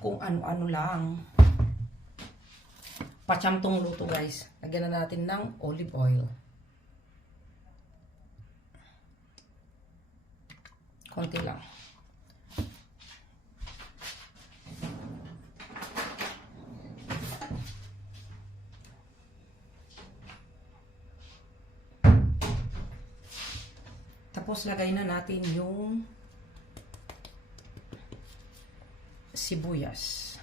kung ano-ano lang. Pachamtong luto guys. Lagyan na natin ng olive oil. Konti lang. Tapos lagay na natin yung sibuyas.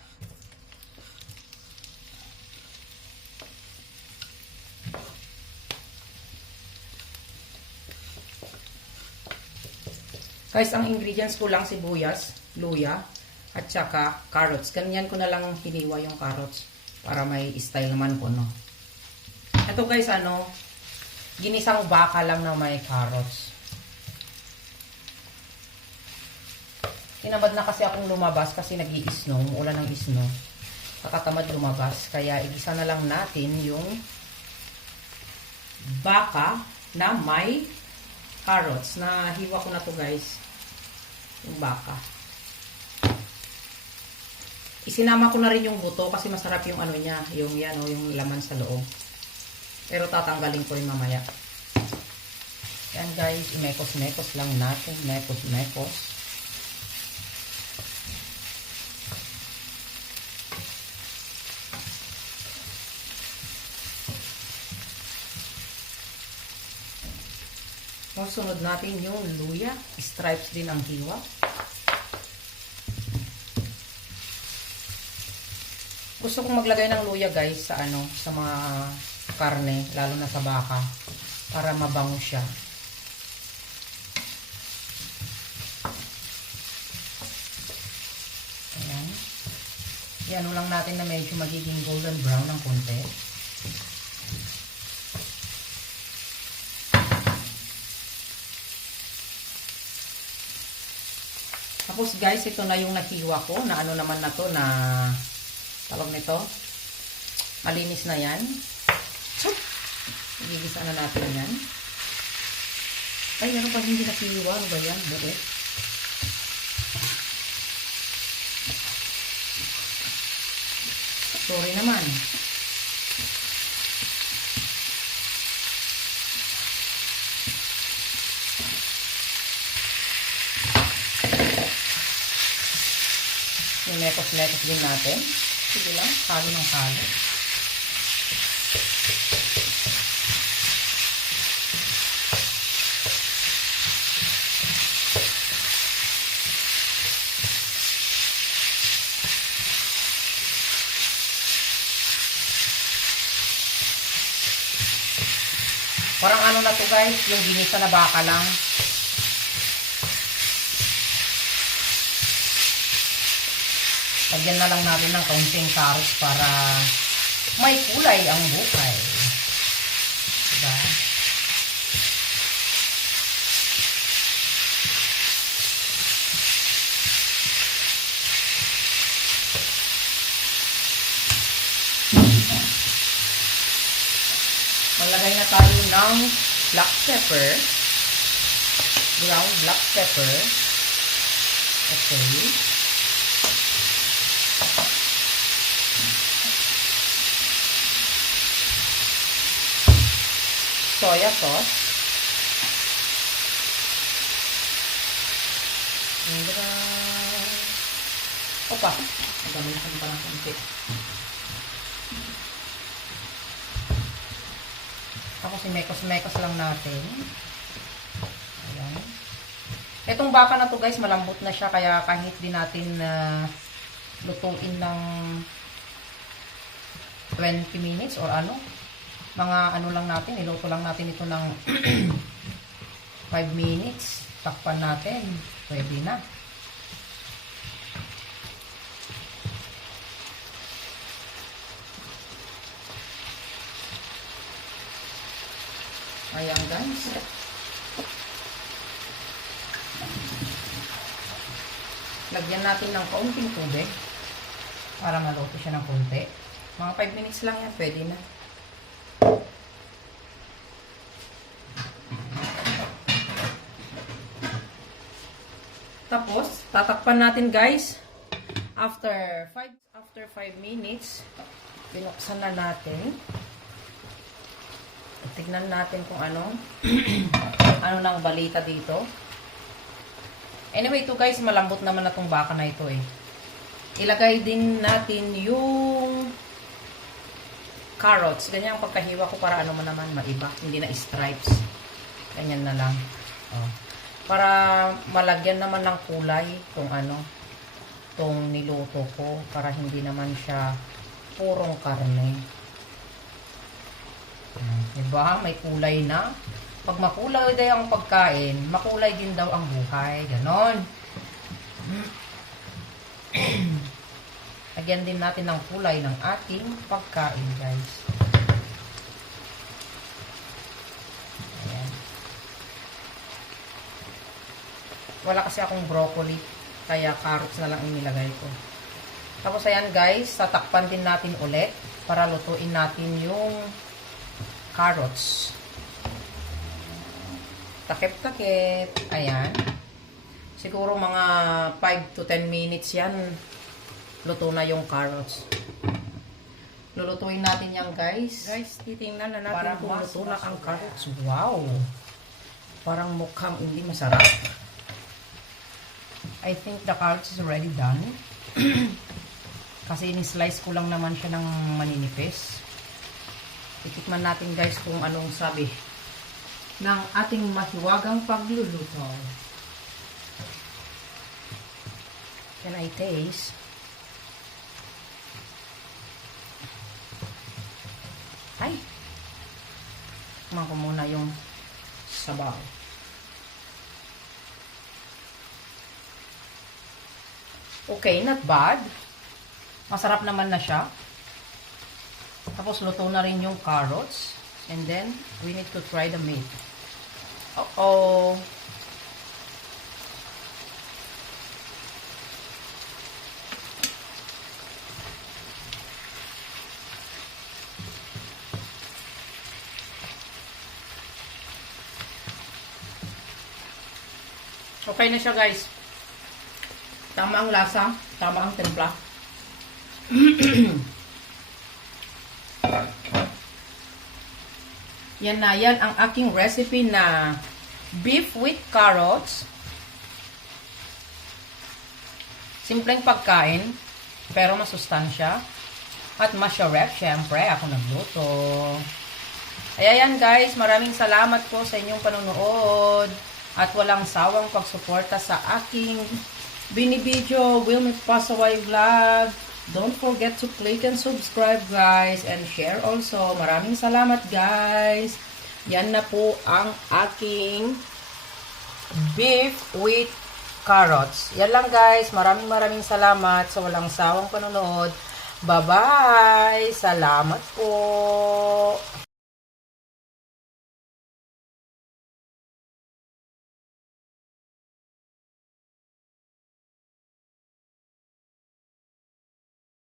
Guys, ang ingredients ko lang sibuyas, luya, at saka carrots. Ganyan ko na lang hiniwa yung carrots para may style naman ko, no? Ito guys, ano, ginisang baka lang na may carrots. Tinamad na kasi akong lumabas kasi nag snow ulan ng snow. Kakatamad lumabas. Kaya igisa na lang natin yung baka na may carrots. Na hiwa ko na to guys. Yung baka. Isinama ko na rin yung buto kasi masarap yung ano niya. Yung yan o, yung laman sa loob. Pero tatanggalin ko rin mamaya. Yan guys, imekos-mekos lang natin. Mekos-mekos. Tapos sunod natin yung luya. Stripes din ang hiwa. Gusto kong maglagay ng luya guys sa ano, sa mga karne, lalo na sa baka, para mabango siya. Ayan. Yan lang natin na medyo magiging golden brown ng konti. Tapos guys, ito na yung nahiwa ko na ano naman na to na tawag nito. Malinis na yan. Igigisa na natin yan. Ay, ano pa hindi nahiwa? Ano ba yan? Buo. Sorry naman. Minekos-mekos din natin. Sige lang, halo ng halo. Parang ano na to guys, yung ginisa na baka lang. Lagyan na lang natin ng kaunting carrots para may kulay ang buhay. Diba? Maglagay na tayo ng black pepper. Ground black pepper. Okay. Soya sauce. Opa, gamitin pa ng konti. Tapos mekos-mekos lang natin. Ayan. Itong baka na to guys, malambot na siya kaya kahit din natin na lutuin ng 20 minutes or ano, mga ano lang natin, niluto lang natin ito ng 5 minutes. Takpan natin. Pwede na. Ayan guys. Lagyan natin ng kaunting tubig para maluto siya ng konti. Mga 5 minutes lang yan, pwede na. Tapos, tatakpan natin guys. After 5 after 5 minutes, binuksan na natin. Tignan natin kung ano ano nang balita dito. Anyway, ito guys, malambot naman na tong baka na ito eh. Ilagay din natin yung carrots. Ganyan ang pagkahiwa ko para ano mo naman maiba. Hindi na stripes. Ganyan na lang. Oh. Para malagyan naman ng kulay kung ano tong niluto ko para hindi naman siya purong karne. Hmm, Diba? May kulay na. Pag makulay daw ang pagkain, makulay din daw ang buhay. Ganon. Lagyan din natin ng kulay ng ating pagkain, guys. Wala kasi akong broccoli, kaya carrots na lang inilagay ko. Tapos ayan guys, tatakpan din natin ulit para lutuin natin yung carrots. Takip-takip. Ayan. Siguro mga 5 to 10 minutes yan. Luto na yung carrots. Lulutuin natin yan guys. Guys, titingnan na natin Parang kung luto na ang carrots. Wow! Parang mukhang hindi masarap. I think the carrots is already done. Kasi ni-slice ko lang naman siya ng maninipis. Titikman natin guys kung anong sabi ng ating mahiwagang pagluluto. Can I taste? Ay! Ko muna yung sabaw. Okay, not bad. Masarap naman na siya. Tapos luto na rin yung carrots. And then, we need to try the meat. Uh-oh. Okay na siya guys. Tama ang lasa, tama ang timpla. yan na, yan ang aking recipe na beef with carrots. Simpleng pagkain, pero masustansya. At masarap, syempre, ako nagluto. Ayan guys, maraming salamat po sa inyong panonood at walang sawang pagsuporta sa aking binibidyo Wilmit Pasaway Vlog. Don't forget to click and subscribe guys and share also. Maraming salamat guys. Yan na po ang aking beef with carrots. Yan lang guys. Maraming maraming salamat sa walang sawang panonood. Bye-bye! Salamat po!